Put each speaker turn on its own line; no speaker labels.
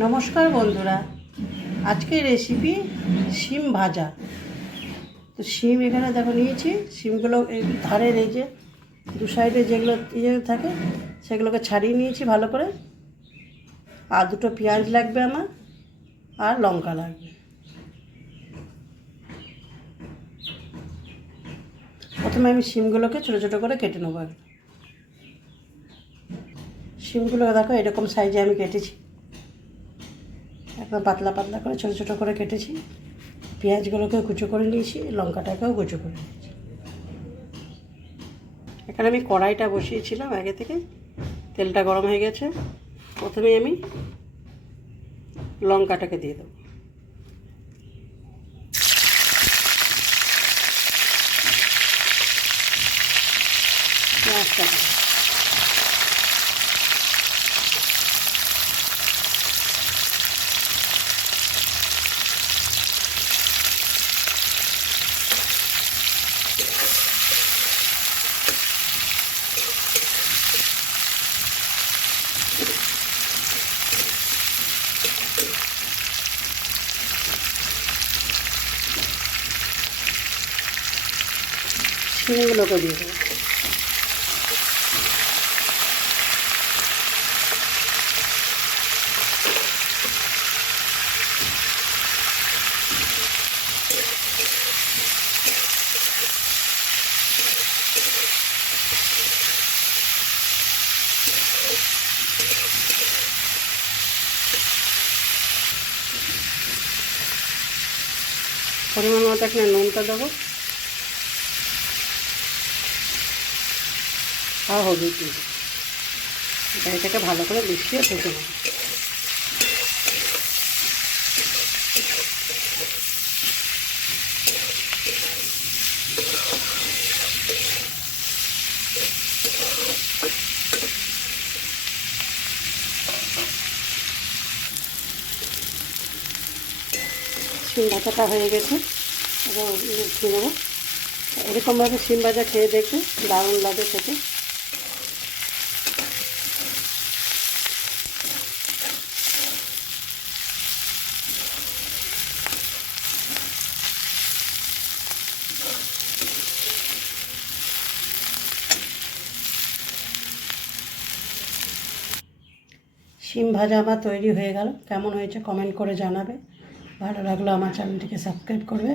নমস্কার বন্ধুরা। আজকের রেসিপি শিম ভাজা। তো শিম এখানে দেখো নিয়েছি। শিমগুলো ধারের এই যে দু সাইডে যেগুলো ইয়ে থাকে, সেগুলোকে ছাড়িয়ে নিয়েছি ভালো করে। আর দুটো পেঁয়াজ লাগবে আমার, আর লঙ্কা লাগবে। প্রথমে আমি শিমগুলোকে ছোটো ছোটো করে কেটে নেব শিমগুলো দেখো এরকম সাইজে আমি কেটেছি। পাতলা পাতলা করে, ছোটো ছোটো করে কেটেছি। পেঁয়াজগুলোকে কুচো করে নিয়েছি, লঙ্কাটাকেও কুচো করে নিয়েছি। এখানে আমি কড়াইটা বসিয়েছিলাম আগে থেকে। তেলটা গরম হয়ে গেছে। প্রথমে আমি লঙ্কাটাকে দিয়ে দেবো। পেঁয়াজটা শিমগুলোকে দিয়ে দেবো। পরিমাণ মতো এখানে নুনটা দেবো। আর হলুদ দিয়ে এটাকে ভালো করে মিশিয়ে ভেজে নেব। শিম ভাজাটা হয়ে গেছে। এবং উঠিয়ে নেব। এরকমভাবে শিম ভাজা খেয়ে দেখবে দারুণ লাগে খেতে। শিম ভাজা আমার তৈরি হয়ে গেল। কেমন হয়েছে কমেন্ট করে জানাবে। ভালো লাগল আমার চ্যানেলটিকে সাবস্ক্রাইব করবে।